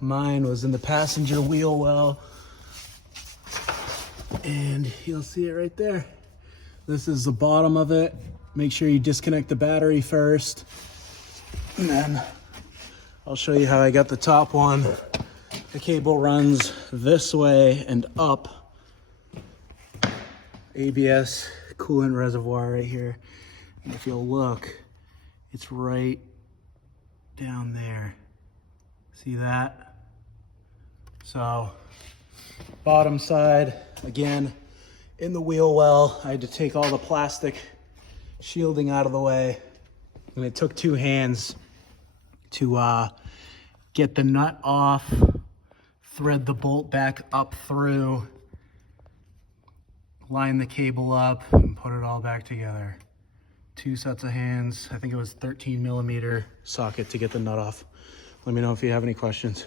Mine was in the passenger wheel well, and you'll see it right there. This is the bottom of it. Make sure you disconnect the battery first, and then I'll show you how I got the top one. The cable runs this way and up. ABS coolant reservoir right here. And if you'll look, it's right down there. See that? So, bottom side, again, in the wheel well, I had to take all the plastic shielding out of the way. And it took 2 hands to get the nut off, thread the bolt back up through, line the cable up, and put it all back together. 2 sets of hands. I think it was 13 millimeter socket to get the nut off. Let me know if you have any questions.